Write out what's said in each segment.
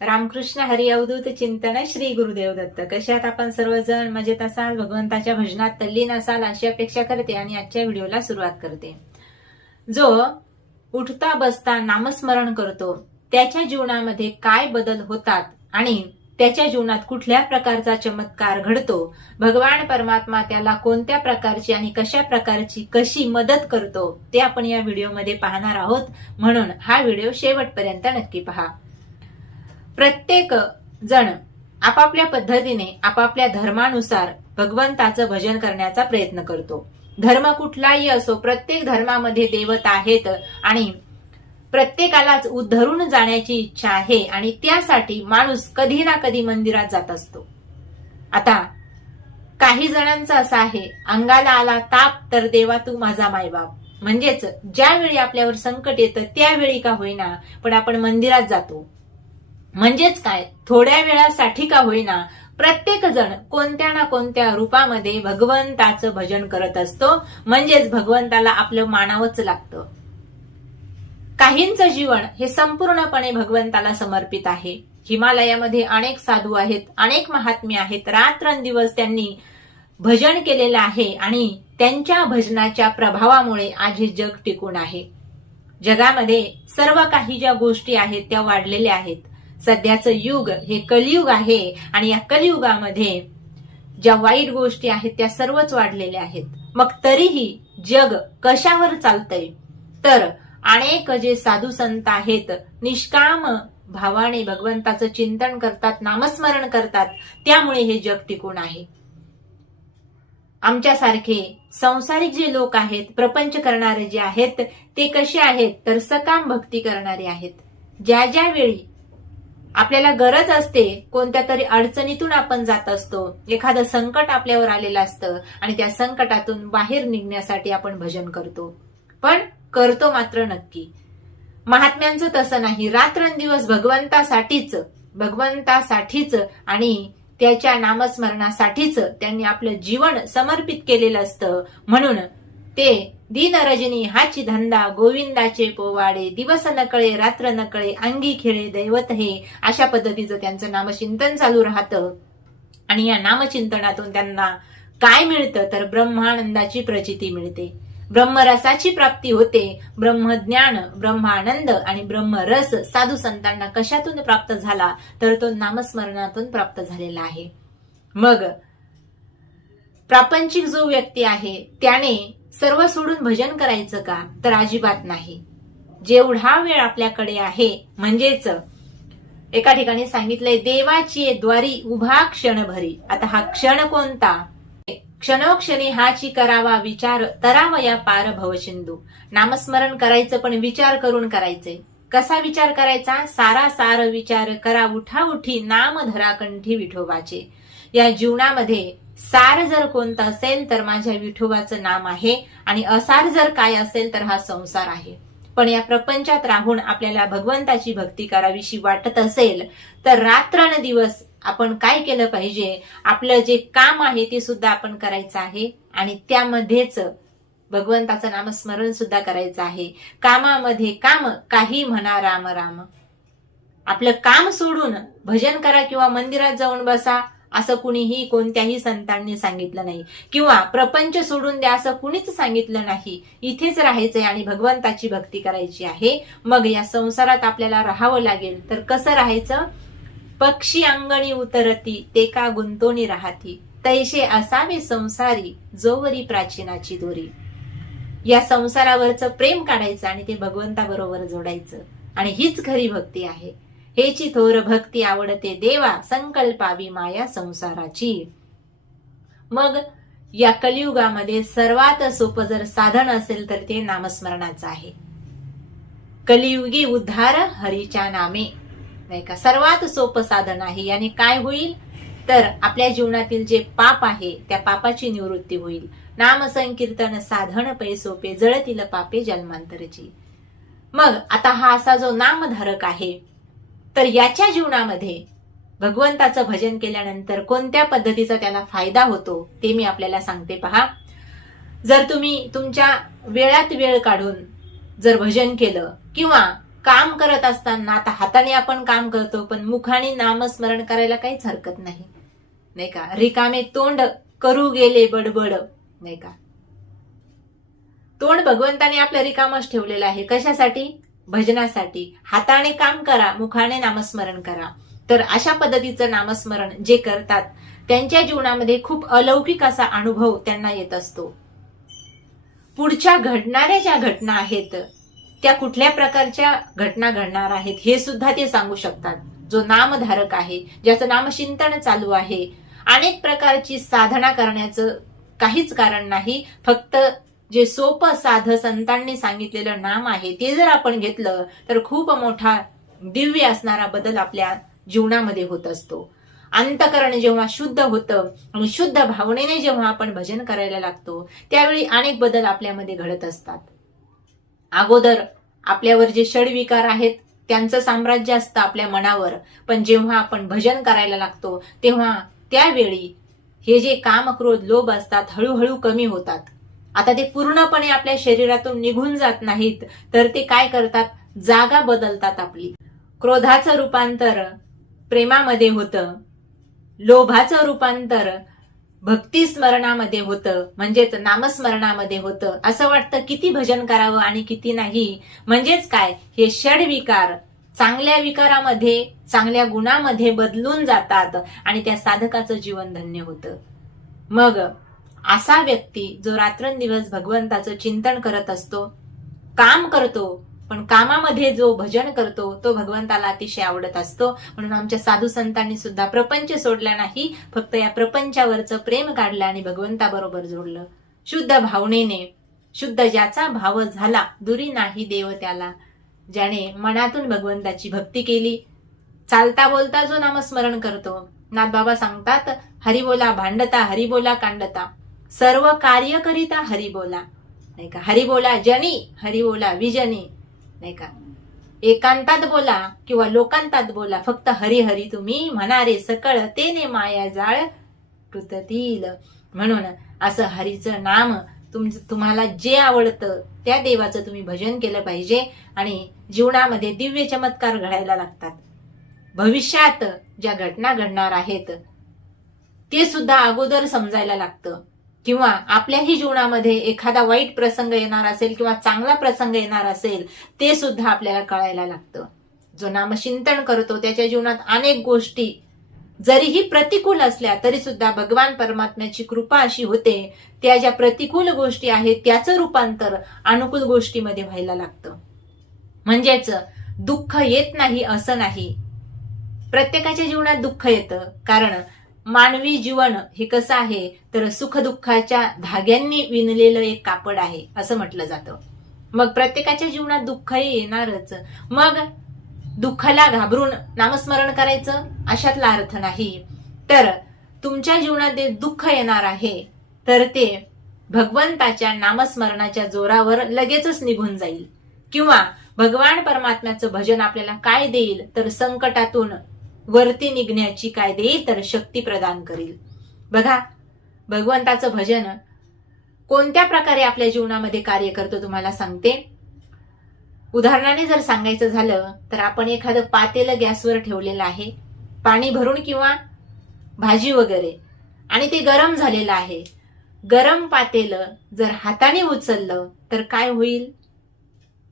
रामकृष्ण हरी अवधूत चिंतन श्री गुरुदेव दत्त. कशात आपण सर्वजण मजेत असाल, भगवंताच्या भजनात तल्लीन असाल अशी अपेक्षा करते आणि आजच्या व्हिडिओला सुरुवात करते. जो उठता बसता नामस्मरण करतो त्याच्या जीवनामध्ये काय बदल होतात आणि त्याच्या जीवनात कुठल्या प्रकारचा चमत्कार घडतो, भगवान परमात्मा त्याला कोणत्या प्रकारची आणि कशा प्रकारची कशी मदत करतो ते आपण या व्हिडिओमध्ये पाहणार आहोत. म्हणून हा व्हिडिओ शेवटपर्यंत नक्की पहा. प्रत्येक जण आपापल्या पद्धतीने आपापल्या धर्मानुसार भगवंताचं भजन करण्याचा प्रयत्न करतो. धर्म कुठलाही असो, प्रत्येक धर्मामध्ये देवता आहेत आणि प्रत्येकालाच उद्धरून जाण्याची इच्छा आहे आणि त्यासाठी माणूस कधी ना कधी मंदिरात जात असतो. आता काही जणांचं असं आहे, अंगाला आला ताप तर देवा तू माझा मायबाप. म्हणजेच ज्यावेळी आपल्यावर संकट येतं त्यावेळी का होईना पण आपण मंदिरात जातो. म्हणजेच काय, थोड्या वेळासाठी का होईना प्रत्येक जण कोणत्या ना कोणत्या रूपामध्ये भगवंताचं भजन करत असतो. म्हणजेच भगवंताला आपलं मानावंच लागतं. काहींचं जीवन हे संपूर्णपणे भगवंताला समर्पित आहे. हिमालयामध्ये अनेक साधू आहेत, अनेक महात्मे आहेत. रात्रंदिवस त्यांनी भजन केलेलं आहे आणि त्यांच्या भजनाच्या प्रभावामुळे आज हे जग टिकून आहे. जगामध्ये सर्व काही ज्या गोष्टी आहेत त्या वाढलेल्या आहेत. सध्याचं युग हे कलियुग आहे आणि या कलियुगामध्ये ज्या वाईट गोष्टी आहेत त्या सर्वच वाढलेल्या आहेत. मग तरीही जग कशावर चालतंय तर अनेक जे साधू संत आहेत निष्काम भावाने भगवंताचं चिंतन करतात, नामस्मरण करतात, त्यामुळे हे जग टिकून आहे. आमच्यासारखे संसारिक जे लोक आहेत, प्रपंच करणारे जे आहेत ते कसे आहेत तर सकाम भक्ती करणारे आहेत. ज्या ज्या वेळी आपल्याला गरज असते, कोणत्या तरी अडचणीतून आपण जात असतो, एखादं संकट आपल्यावर आलेलं असतं आणि त्या संकटातून बाहेर निघण्यासाठी आपण भजन करतो. पण करतो मात्र नक्की. महात्म्यांचं तसं नाही. रात्रंदिवस भगवंतासाठीच आणि त्याच्या नामस्मरणासाठीच त्यांनी आपलं जीवन समर्पित केलेलं असतं. म्हणून ते दिन रजनी हाची धंदा, गोविंदाचे पोवाडे, दिवस नकळे रात्र नकळे, अंगी खेळे दैवत हे, अशा पद्धतीचं त्यांचं नामचिंतन चालू राहतं. आणि या नामचिंतनातून त्यांना काय मिळतं तर ब्रह्मानंदाची प्रचिती मिळते, ब्रह्मरसाची प्राप्ती होते. ब्रह्मज्ञान, ब्रह्मानंद आणि ब्रह्मरस साधू संतांना कशातून प्राप्त झाला तर तो नामस्मरणातून प्राप्त झालेला आहे. मग प्रापंचिक जो व्यक्ती आहे त्याने सर्व सोडून भजन करायचं का तर अजिबात नाही. जेवढा वेळ आपल्याकडे आहे, म्हणजेच एका ठिकाणी सांगितलंय देवाची द्वारी उभा क्षण भरी. आता हा क्षण कोणता? क्षणोक्षणी हाची करावा विचार, तरावया पार भवसिंधू. नामस्मरण करायचं पण विचार करून करायचंय. कसा विचार करायचा? सारा सार विचार करा उठा उठी, नाम धरा कंठी विठोबाचे. या जीवनामध्ये सार जर कोणतं असेल तर माझ्या विठोबाचं नाम आहे आणि असार जर काय असेल तर हा संसार आहे. पण या प्रपंचात राहून आपल्याला भगवंताची भक्ती करावीशी वाटत असेल तर रात्रंदिवस आपण काय केलं पाहिजे? आपलं जे काम आहे ते सुद्धा आपण करायचं आहे आणि त्यामध्येच भगवंताचं नामस्मरण सुद्धा करायचं आहे. कामामध्ये काम, काही म्हणा राम राम. आपलं काम सोडून भजन करा किंवा मंदिरात जाऊन बसा असं कुणीही कोणत्याही संतांनी सांगितलं नाही, किंवा प्रपंच सोडून द्या असं कुणीच सांगितलं नाही. इथेच राहायचंय आणि भगवंताची भक्ती करायची आहे. मग या संसारात आपल्याला राहावं लागेल तर कसं राहायचं? पक्षी अंगणी उतरती ते का गुंतोनी राहती, तैसे असावे संसारी जोवरी प्राचीनाची दोरी. या संसारावरचं प्रेम काढायचं आणि ते भगवंताबरोबर जोडायचं आणि हीच खरी भक्ती आहे. हेची थोर भक्ती आवडते देवा, संकल्पावी माया संसाराची. मग या कलियुगामध्ये सर्वात सोपं जर साधन असेल तर ते नामस्मरणाचं आहे. कलियुगी उद्धार हरीच्या नामे, नाही का, सर्वात सोपं साधन आहे. याने काय होईल तर आपल्या जीवनातील जे पाप आहे त्या पापाची निवृत्ती होईल. नाम संकीर्तन साधन पै सोपे, जळतील पापे जन्मांतरची. मग आता हा असा जो नामधारक आहे तर याच्या जीवनामध्ये भगवंताचं भजन केल्यानंतर कोणत्या पद्धतीचा त्याला फायदा होतो ते मी आपल्याला सांगते. पहा, जर तुम्ही तुमच्या वेळात वेळ काढून जर भजन केलं किंवा काम करत असताना आता हाताने आपण काम करतो, पण मुखाने नामस्मरण करायला काहीच हरकत नाही, नाही का? रिकामे तोंड करू गेले बडबड, नाही का? तोंड भगवंताने आपलं रिकामच ठेवलेलं आहे. कशासाठी? भजनासाठी. हाताने काम करा, मुखाने नामस्मरण करा. तर अशा पद्धतीचं नामस्मरण जे करतात त्यांच्या जीवनामध्ये खूप अलौकिक असा अनुभव त्यांना येत असतो. पुढच्या घडणाऱ्या ज्या घटना आहेत त्या कुठल्या प्रकारच्या घटना घडणार आहेत हे सुद्धा ते सांगू शकतात. जो नामधारक आहे, ज्याचं नामचिंतन चालू आहे, अनेक प्रकारची साधना करण्याचं काहीच कारण नाही. फक्त जे सोपं साधं संतांनी सांगितलेलं नाम आहे ते जर आपण घेतलं तर खूप मोठा दिव्य असणारा बदल आपल्या जीवनामध्ये होत असतो. अंतकरण जेव्हा शुद्ध होतं आणि शुद्ध भावनेने जेव्हा आपण भजन करायला लागतो त्यावेळी अनेक बदल आपल्यामध्ये घडत असतात. अगोदर आपल्यावर जे षडविकार आहेत त्यांचं साम्राज्य असतं आपल्या मनावर, पण जेव्हा आपण भजन करायला लागतो तेव्हा त्यावेळी हे जे काम, क्रोध, लोभ असतात हळूहळू कमी होतात. आता ते पूर्णपणे आपल्या शरीरातून निघून जात नाहीत, तर ते काय करतात? जागा बदलतात आपली. क्रोधाचं रूपांतर प्रेमामध्ये होतं, लोभाचं रूपांतर भक्ती स्मरणामध्ये होतं, म्हणजेच नामस्मरणामध्ये होतं. असं वाटतं किती भजन करावं आणि किती नाही. म्हणजेच काय? हे षडविकार चांगल्या विकारामध्ये, चांगल्या गुणामध्ये बदलून जातात आणि त्या साधकाचं जीवन धन्य होतं. मग असा व्यक्ती जो रात्रंदिवस भगवंताचं चिंतन करत असतो, काम करतो, पण कामामध्ये जो भजन करतो तो भगवंताला अतिशय आवडत असतो. म्हणून आमच्या साधू संतांनी सुद्धा प्रपंच सोडला नाही, फक्त या प्रपंचावरचं प्रेम काढलं आणि भगवंताबरोबर जोडलं. शुद्ध भावनेने, शुद्ध ज्याचा भाव झाला दुरी नाही देव त्याला, ज्याने मनातून भगवंताची भक्ती केली, चालता बोलता जो नामस्मरण करतो. नाथबाबा सांगतात, हरिबोला भांडता, हरिबोला कांडता, सर्व कार्य करिता हरिबोला, नाही का? हरिबोला जनी, हरिबोला विजनी, नाही का? एकांतात बोला किंवा लोकांतात बोला, फक्त हरी हरी तुम्ही म्हणारे सकळ, तेने माया जाळ कृततील. म्हणून असं हरीचं नाम तुम्हाला जे आवडतं त्या देवाचं तुम्ही भजन केलं पाहिजे आणि जीवनामध्ये दिव्य चमत्कार घडायला लागतात. भविष्यात ज्या घटना घडणार आहेत ते सुद्धा अगोदर समजायला लागतं, किंवा आपल्याही जीवनामध्ये एखादा वाईट प्रसंग येणार असेल किंवा चांगला प्रसंग येणार असेल ते सुद्धा आपल्याला कळायला लागतं. जो नामचिंतन करतो त्याच्या जीवनात अनेक गोष्टी जरीही प्रतिकूल असल्या तरी सुद्धा भगवान परमात्म्याची कृपा अशी होते, त्या ज्या प्रतिकूल गोष्टी आहेत त्याचं रूपांतर अनुकूल गोष्टीमध्ये व्हायला लागतं. म्हणजेच दुःख येत नाही असं नाही, प्रत्येकाच्या जीवनात दुःख येतं. कारण मानवी जीवन हे कसं आहे तर सुखदुःखाच्या धाग्यांनी विणलेलं एक कापड आहे असं म्हटलं जातं. मग प्रत्येकाच्या जीवनात दुःख येणारच. मग दुःखाला घाबरून नामस्मरण करायचं अशातला अर्थ नाही. तर तुमच्या जीवनात दुःख येणार आहे तर ते भगवंताच्या नामस्मरणाच्या जोरावर लगेचच निघून जाईल, किंवा भगवान परमात्म्याचं भजन आपल्याला काय देईल तर संकटातून वरती निघण्याची काय देईल तर शक्ती प्रदान करील. बघा, भगवंताचं भजन कोणत्या प्रकारे आपल्या जीवनामध्ये कार्य करतो तुम्हाला सांगते. उदाहरणाने जर सांगायचं झालं तर आपण एखादं पातेलं गॅसवर ठेवलेलं आहे, पाणी भरून किंवा भाजी वगैरे, आणि ते गरम झालेलं आहे. गरम पातेलं जर हाताने उचललं तर काय होईल?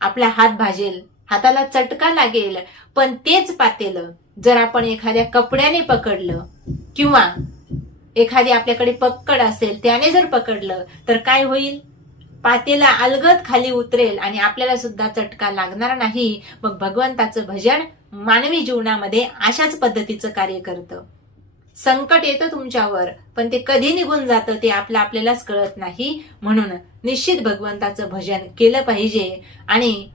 आपला हात भाजेल, हाताला चटका लागेल. पण तेच पातेलं जर आपण एखाद्या कपड्याने पकडलं किंवा एखादी आपल्याकडे पक्कड असेल त्याने जर पकडलं तर काय होईल? पातेला अलगद खाली उतरेल आणि आपल्याला सुद्धा चटका लागणार नाही. मग भगवंताचं भजन मानवी जीवनामध्ये अशाच पद्धतीचं कार्य करतं. संकट येतं तुमच्यावर, पण ते कधी निघून जातं ते आपल्यालाच कळत नाही. म्हणून निश्चित भगवंताचं भजन केलं पाहिजे. आणि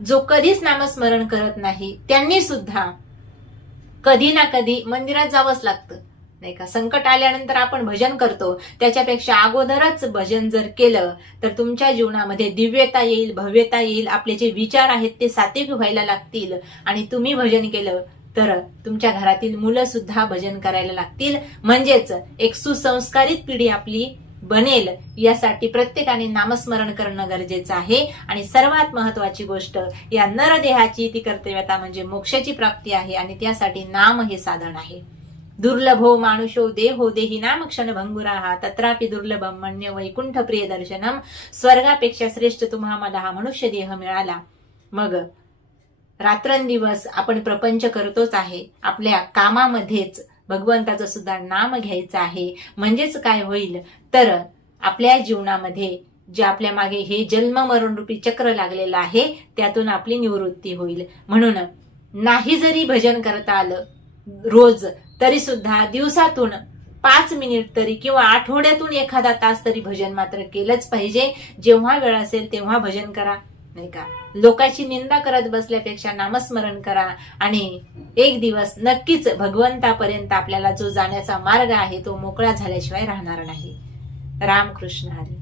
जो कधीच नामस्मरण करत नाही त्यांनी सुद्धा कधी ना कधी मंदिरात जावंच लागतं, नाही का? संकट आल्यानंतर आपण भजन करतो, त्याच्यापेक्षा अगोदरच भजन जर केलं तर तुमच्या जीवनामध्ये दिव्यता येईल, भव्यता येईल. आपले जे विचार आहेत ते सात्विक व्हायला लागतील आणि तुम्ही भजन केलं तर तुमच्या घरातील मुलं सुद्धा भजन करायला लागतील. म्हणजेच एक सुसंस्कारित पिढी आपली बनेल यासाठी प्रत्येकाने नामस्मरण करणं गरजेचं आहे. आणि सर्वात महत्वाची गोष्ट, या नरदेहाची ती कर्तव्यता म्हणजे मोक्षाची प्राप्ती आहे आणि त्यासाठी नाम हे साधन आहे. दुर्लभो मानुषो देहो देही नाम क्षण भंगुराहा तत्रापि दुर्लभम मन्य वैकुंठ प्रिय दर्शनम. स्वर्गापेक्षा श्रेष्ठ तुम्हा मला हा मनुष्य देह मिळाला. मग रात्रंदिवस आपण प्रपंच करतोच आहे, आपल्या कामामध्येच भगवंताचं सुद्धा नाम घ्यायचं आहे. म्हणजेच काय होईल तर आपल्या जीवनामध्ये जे आपल्या मागे हे जन्म मरण रूपी चक्र लागलेलं आहे त्यातून आपली निवृत्ती होईल. म्हणून नाही जरी भजन करता आलं रोज, तरी सुद्धा दिवसातून 5 मिनिट तरी किंवा आठवड्यातून एखादा तास तरी भजन मात्र केलंच पाहिजे. जेव्हा वेळ असेल तेव्हा भजन करा, नाही का. लोकांची निंदा करत बसल्यापेक्षा नामस्मरण करा आणि एक दिवस नक्कीच भगवंतापर्यंत आपल्याला जो जाण्याचा मार्ग आहे तो मोकळा झाल्याशिवाय राहणार नाही. रामकृष्ण हरी.